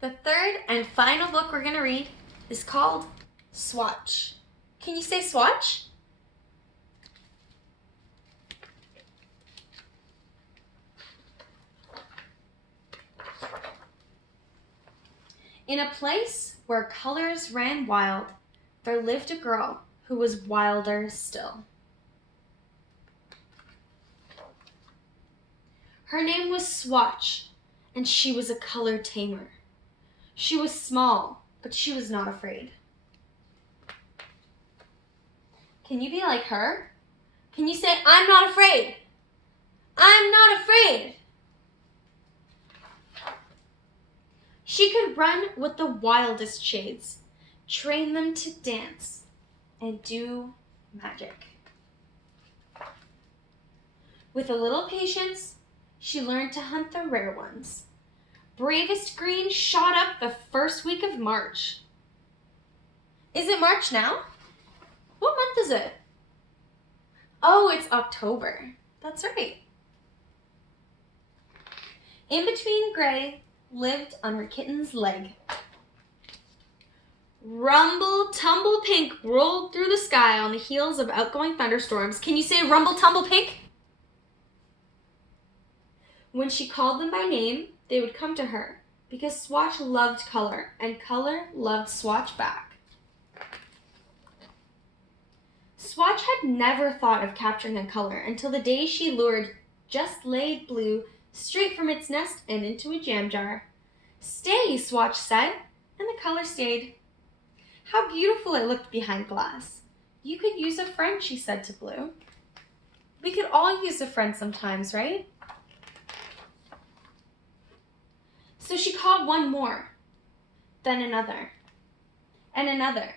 The third and final book we're going to read is called Swatch. Can you say Swatch? In a place where colors ran wild, there lived a girl who was wilder still. Her name was Swatch, and she was a color tamer. She was small, but she was not afraid. Can you be like her? Can you say, I'm not afraid? I'm not afraid. She could run with the wildest shades, train them to dance, and do magic. With a little patience, she learned to hunt the rare ones. Bravest Green shot up the first week of March. Is it March now? What month is it? Oh, it's October. That's right. In between gray lived on her kitten's leg. Rumble Tumble Pink rolled through the sky on the heels of outgoing thunderstorms. Can you say Rumble Tumble Pink? When she called them by name, they would come to her because Swatch loved color and color loved Swatch back. Swatch had never thought of capturing a color until the day she lured Just Laid Blue straight from its nest and into a jam jar. Stay, Swatch said, and the color stayed. How beautiful it looked behind glass. You could use a friend, she said to Blue. We could all use a friend sometimes, right? So she called one more, then another, and another.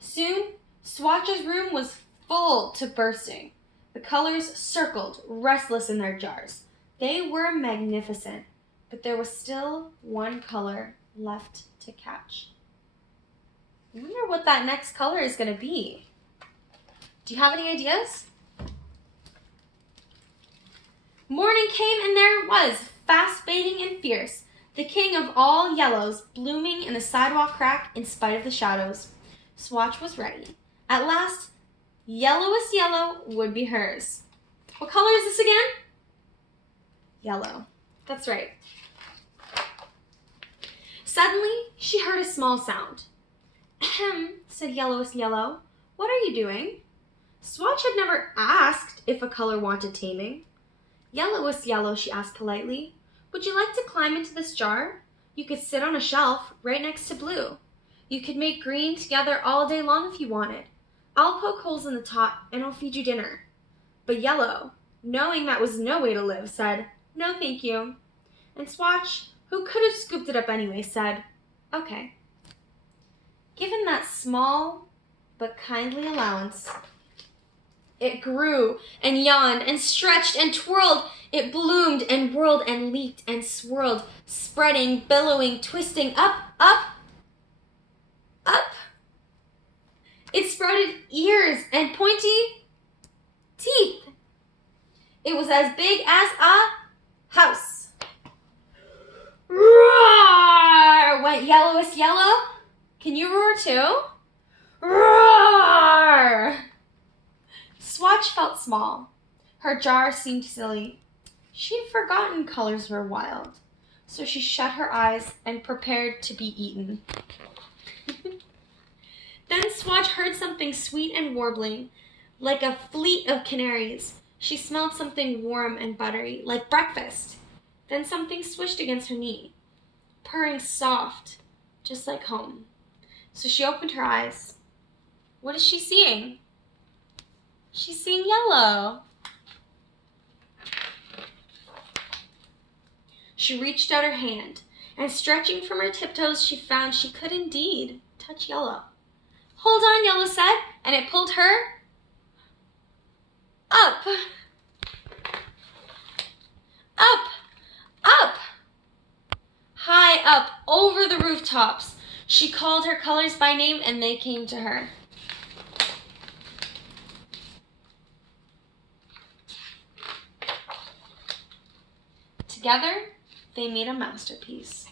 Soon, Swatch's room was full to bursting. The colors circled, restless in their jars. They were magnificent, but there was still one color left to catch. I wonder what that next color is going to be. Do you have any ideas? Morning came and there it was, fast fading and fierce, the king of all yellows, blooming in the sidewalk crack in spite of the shadows. Swatch was ready. At last, yellowest yellow would be hers. What color is this again? Yellow. That's right. Suddenly, she heard a small sound. Ahem, said yellowest yellow. What are you doing? Swatch had never asked if a color wanted taming. Yellowest yellow, she asked politely. Would you like to climb into this jar? You could sit on a shelf right next to blue. You could make green together all day long if you wanted. I'll poke holes in the top and I'll feed you dinner. But yellow, knowing that was no way to live, said, no thank you. And Swatch, who could have scooped it up anyway, said, okay. Given that small but kindly allowance, it grew and yawned and stretched and twirled. It bloomed and whirled and leaped and swirled, spreading, billowing, twisting, up, up, up. It sprouted ears and pointy teeth. It was as big as a house. Roar! Went yellowest yellow. Can you roar too? Roar! Swatch felt small. Her jar seemed silly. She'd forgotten colors were wild, so she shut her eyes and prepared to be eaten. Then Swatch heard something sweet and warbling, like a fleet of canaries. She smelled something warm and buttery, like breakfast. Then something swished against her knee, purring soft, just like home. So she opened her eyes. What is she seeing? She's seeing yellow. She reached out her hand, and stretching from her tiptoes, she found she could indeed touch yellow. Hold on, yellow said, and it pulled her up. Up, up, high up over the rooftops. She called her colors by name, and they came to her. Together, they made a masterpiece.